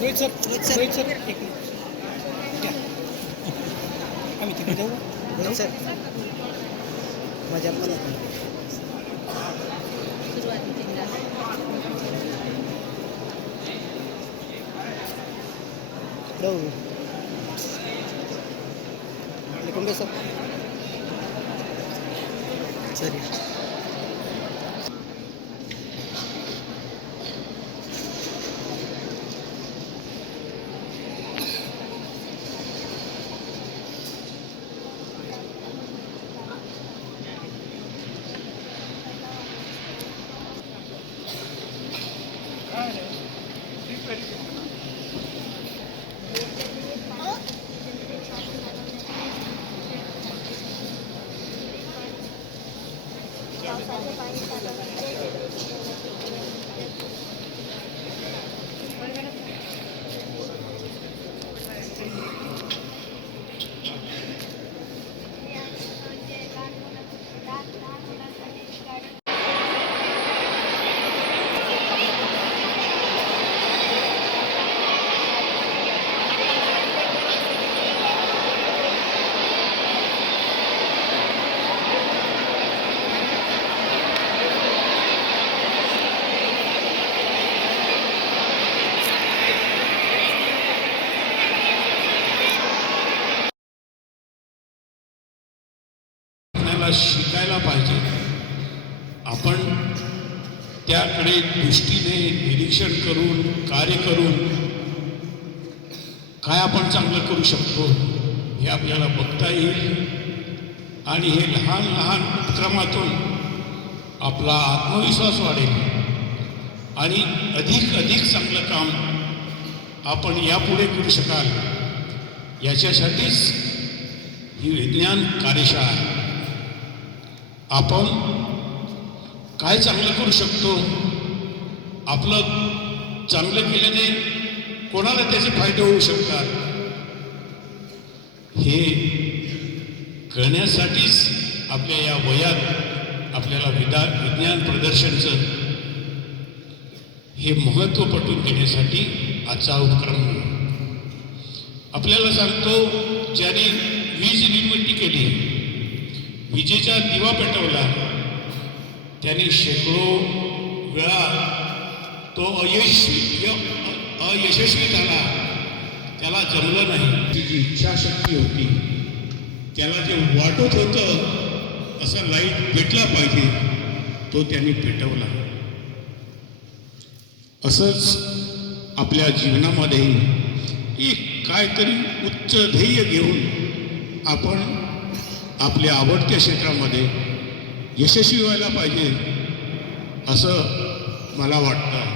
Rohit sir एक minute घ्या. आम्ही तिकडे जाऊ. रोहित सर मजा करत नाही. कुंभे सर सर शिकायला पाहिजे. आपण त्याकडे दृष्टीने निरीक्षण करून कार्य करून काय आपण चांगलं करू शकतो हे आपल्याला बघता येईल आणि हे लहान लहान उपक्रमातून आपला आत्मविश्वास वाढेल आणि अधिक अधिक चांगलं काम आपण यापुढे करू शकाल. याच्यासाठीच ही विज्ञान कार्यशाळा आहे. आपण काय चांगलं करू शकतो, आपलं चांगलं केल्याने कोणाला त्याचे फायदे होऊ शकतात हे कळण्यासाठीच आपल्या या वयात आपल्याला विज्ञान प्रदर्शनचं हे महत्त्व पटवून देण्यासाठी आजचा उपक्रम. आपल्याला सांगतो, ज्याने वीज निर्मिती केली, विजेचा दिवा पेटवला, त्याने शेकडो वेळा तो अयशस्वी झाला, त्याला जमलं नाही. जी इच्छाशक्ती होती, त्याला जे वाटत होतं असं लाईट पेटला पाहिजे, तो त्यांनी पेटवला. असंच आपल्या जीवनामध्ये एक काहीतरी उच्च ध्येय घेऊन आपण आपल्या आवडत्या क्षेत्रामध्ये यशस्वी व्हायला पाहिजे असं मला वाटतं.